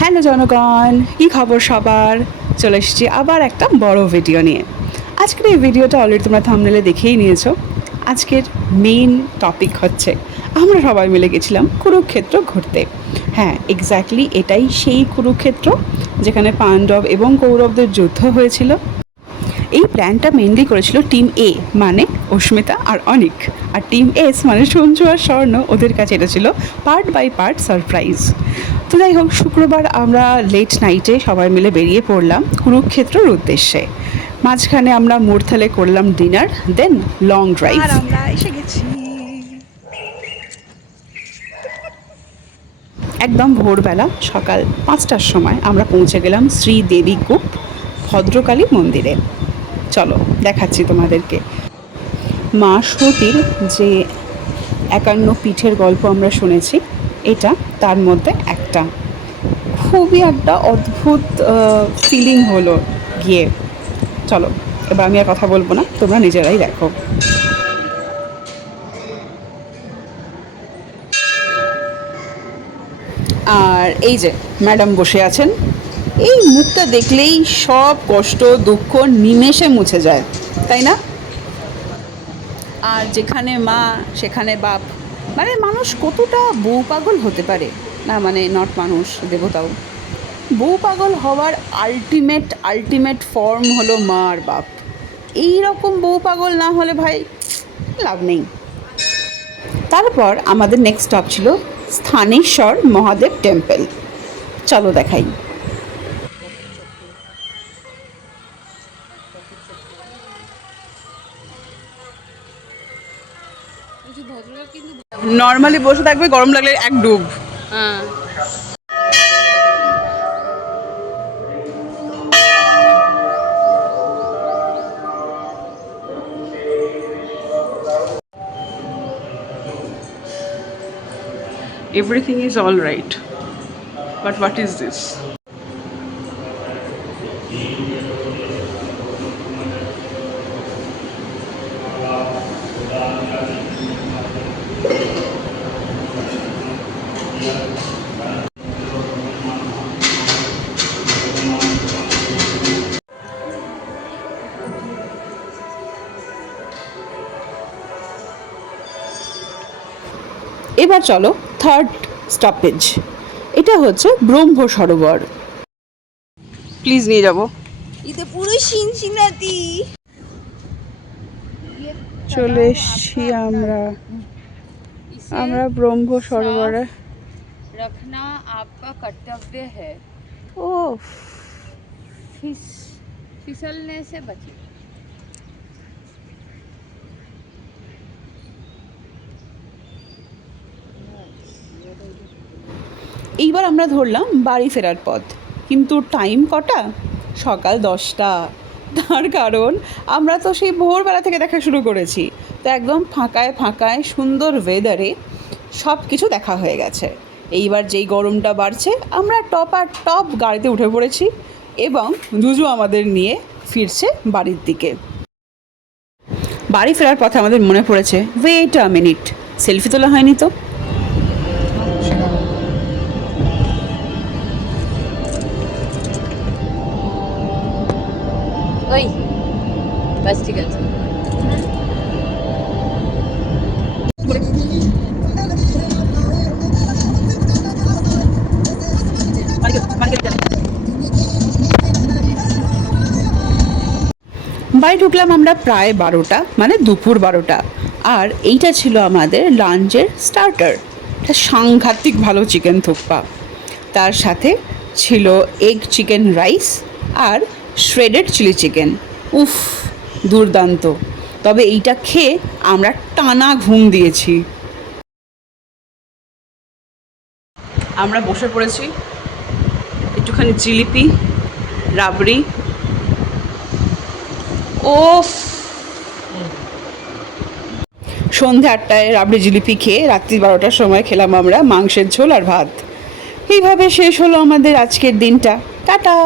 Hello জনগণ, কী খবর সবার? চলে এসেছি আবার একটা বড় ভিডিও নিয়ে। আজকের এই ভিডিওটা অলরেডি তোমরা থাম্বনেলে দেখেই নিয়েছো। আজকের মেইন টপিক হচ্ছে আমরা সবাই মিলে গেছিলাম কুরুক্ষেত্র ঘুরতে। হ্যাঁ, এক্স্যাক্টলি এটাই সেই কুরুক্ষেত্র যেখানে পাণ্ডব এবং কৌরবদের যুদ্ধ হয়েছিল। এই প্ল্যানটা মেনলি করেছিল টিম এ মানে অস্মিতা আর অনিক, আর টিম এস মানে সঞ্জু আর স্বর্ণ। ওদের কাছে এটা ছিল পার্ট বাই পার্ট সারপ্রাইজ। তো যাই হোক, শুক্রবার আমরা লেট নাইটে সবাই মিলে বেরিয়ে পড়লাম কুরুক্ষেত্রের উদ্দেশ্যে। মাঝখানে আমরা মুরথালে করলাম ডিনার, দেন লং ড্রাইভ। আর আমরা এসে গেছি একদম ভোরবেলা, সকাল 5টার সময় আমরা পৌঁছে গেলাম শ্রীদেবী কূপ ভদ্রকালী মন্দিরে। চলো দেখাচ্ছি তোমাদেরকে। মা সতীর যে 51 পীঠের গল্প আমরা শুনেছি, এটা তার মধ্যে একটা। খুবই একটা অদ্ভুত ফিলিং হলো গিয়ে। চলো, এবার আমি আর কথা বলবো না, তোমরা নিজেরাই দেখো। আর এই যে ম্যাডাম বসে আছেন, এই মুখটা দেখলেই সব কষ্ট দুঃখ নিমেষে মুছে যায়, তাই না? আর যেখানে মা সেখানে বাপ, মানে মানুষ কতটা বউ পাগল হতে পারে না, মানে নট মানুষ, দেবতাও। বউ পাগল হওয়ার আলটিমেট ফর্ম হলো মা আর বাপ। এই রকম বউ পাগল না হলে ভাই লাভ নেই। তারপর আমাদের নেক্সট স্টপ ছিল স্থানেশ্বর মহাদেব টেম্পল। চলো দেখাই। নর্মালি বসে থাকবে, গরম লাগলে এক ডুব। হ্যাঁ, everything is all right, but what is this? এবার চলো থার্ড স্টপেজ, এটা হচ্ছে ব্রহ্ম সরোবর। প্লিজ নিয়ে যাবো। এটা পুরো সিনসিনাটি। চলে এসছি আমরা ব্রহ্ম সরোবরে। रखना आपका कर्तव्य है। ও फिसलने से बचे। এইবার আমরা ধরলাম বাড়ি ফেরার পথ, কিন্তু টাইম কটা? সকাল 10টা। তার কারণ আমরা তো সেই ভোরবেলা থেকে দেখা শুরু করেছি, তো একদম ফাঁকায় সুন্দর ওয়েদারে সব কিছু দেখা হয়ে গেছে। এইবার যেই গরমটা বাড়ছে, আমরা টপ গাড়িতে উঠে পড়েছি এবং জুজু আমাদের নিয়ে ফিরছে বাড়ির দিকে। বাড়ি ফেরার পথে আমাদের মনে পড়েছে, ওয়েট আ মিনিট, সেলফি তোলা হয়নি তো। ওই বাস, ঠিক আছে। বাড়ি ঢুকলাম আমরা প্রায় 12টা, মানে দুপুর 12টা। আর এইটা ছিল আমাদের লাঞ্চের স্টার্টার। এটা সাংঘাতিক ভালো চিকেন থুপ্পা, তার সাথে ছিল এগ চিকেন রাইস আর শ্রেডেড চিলি চিকেন। উফ, দুর্দান্ত। তবে এইটা খেয়ে আমরা টানা ঘুম দিয়েছি। আমরা বসে পড়েছি, একটুখানি জিলিপি রাবড়ি। ওফ, সন্ধ্যে 8টায় রাবড়ি জিলিপি খেয়ে রাত্রি 12টার সময় খেলাম আমরা মাংসের ঝোল আর ভাত। এইভাবে শেষ হলো আমাদের আজকের দিনটা। টাটা।